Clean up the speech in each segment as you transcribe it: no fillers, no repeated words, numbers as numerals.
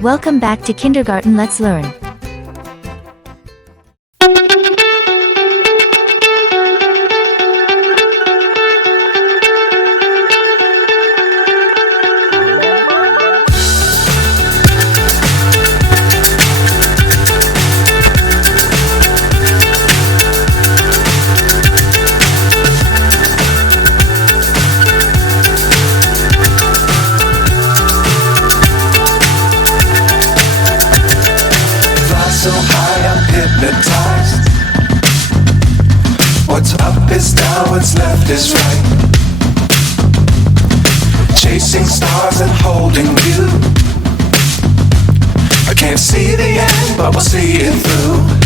Welcome back to Kindergarten Let's Learn. So high I'm hypnotized. What's up is down, what's left is right. Chasing stars and holding you. I can't see the end, but we'll see it through.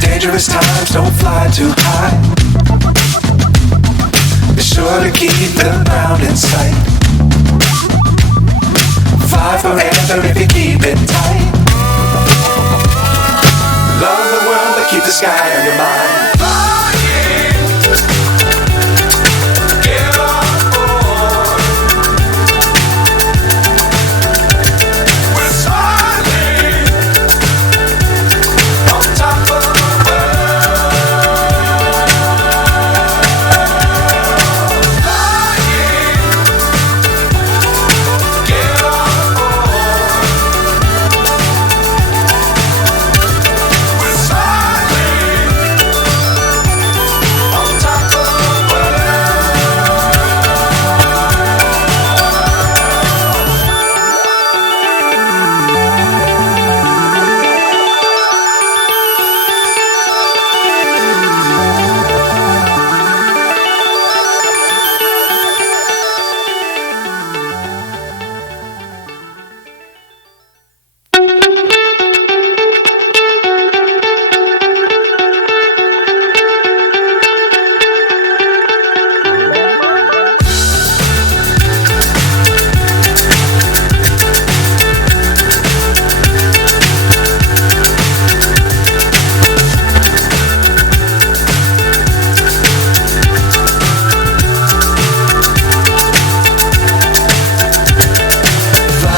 Dangerous times, don't fly too high. Be sure to keep the ground in sight. Fly forever if you keep it tight. Love the world, but keep the sky on your mind.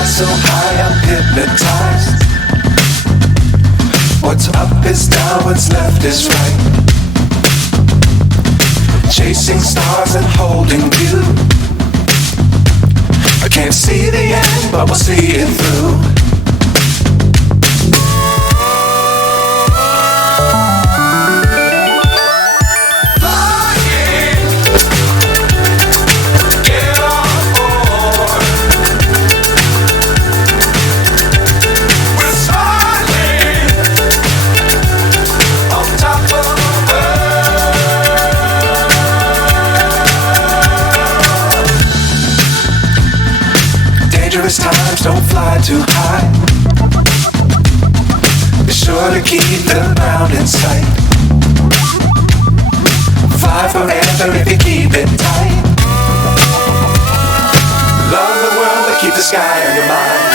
So high I'm hypnotized. What's up is down, what's left is right. Chasing stars and holding you. I can't see the end, but we'll see it through. Dangerous times, don't fly too high. Be sure to keep the ground in sight. Fly forever if you keep it tight. Love the world, but keep the sky on your mind.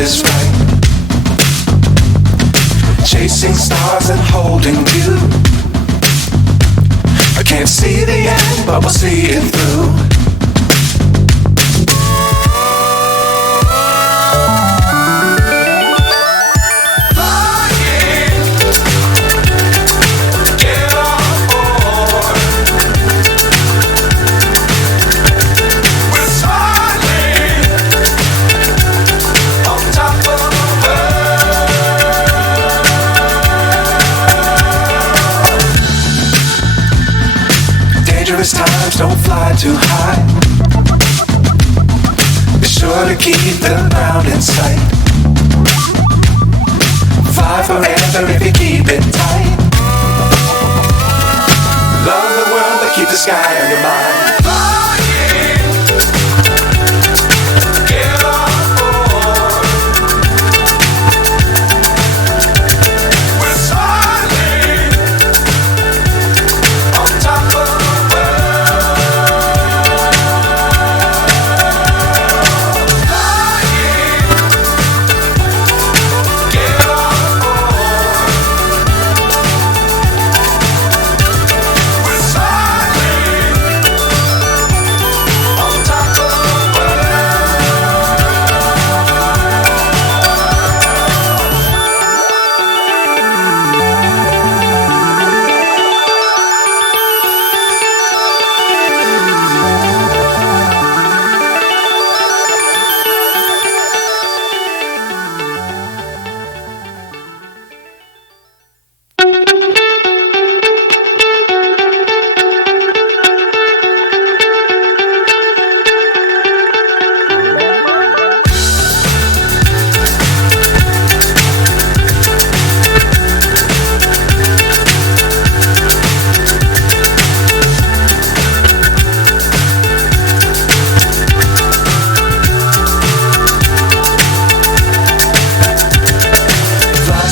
is right. Chasing stars and holding you. I can't see the end, but we'll see it through. Dangerous times, don't fly too high. Be sure to keep the ground in sight. Fly forever if you keep it tight. Love the world, but keep the sky on your mind.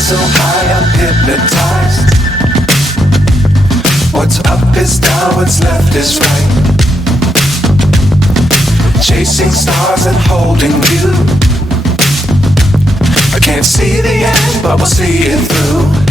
So high I'm hypnotized. What's up is down, what's left is right. Chasing stars and holding you. I can't see the end, but we'll see it through.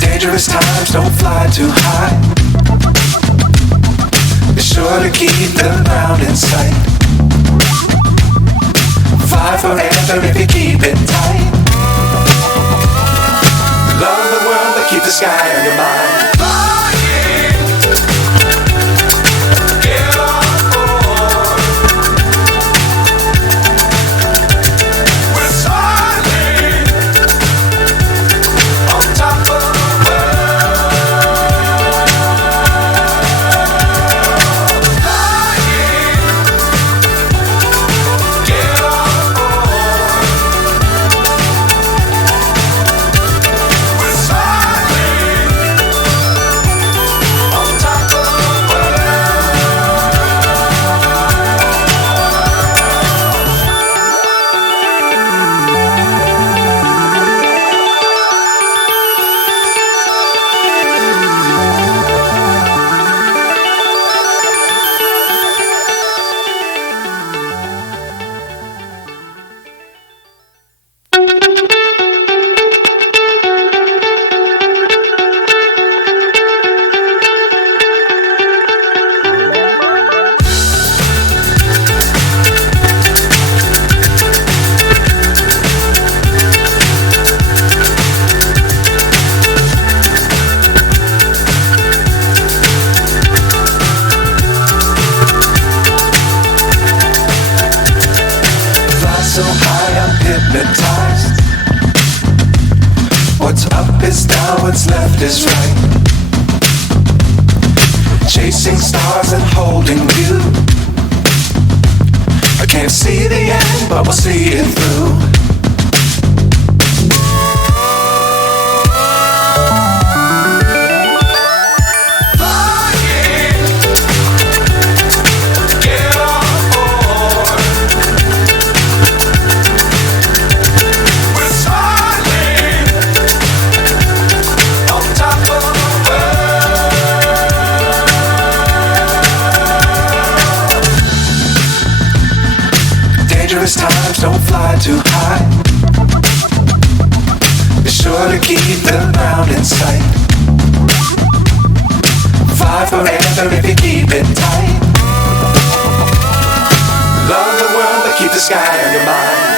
Dangerous times, don't fly too high. Be sure to keep the ground in sight. Fly forever if you keep it tight. Love the world, but keep the sky on your mind. So high I'm hypnotized. What's up is down, what's left is right. Chasing stars and holding you. I can't see the end, but we'll see it through. Dangerous times, don't fly too high. Be sure to keep the ground in sight. Fly forever if you keep it tight. Love the world, but keep the sky on your mind.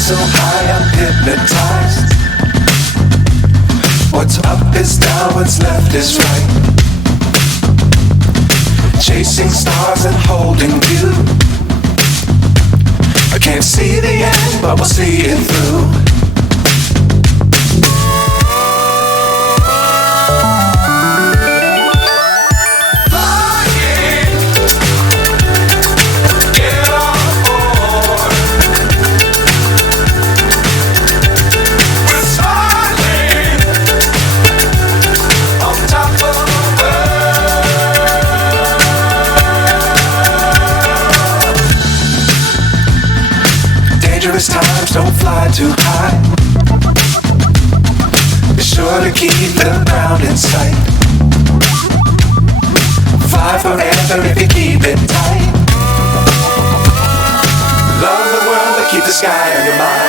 So high, I'm hypnotized. What's up is down, what's left is right. Chasing stars and holding you. I can't see the end, but we'll see it through. Dangerous times, don't fly too high. Be sure to keep the ground in sight. Fly forever if you keep it tight. Love the world, but keep the sky on your mind.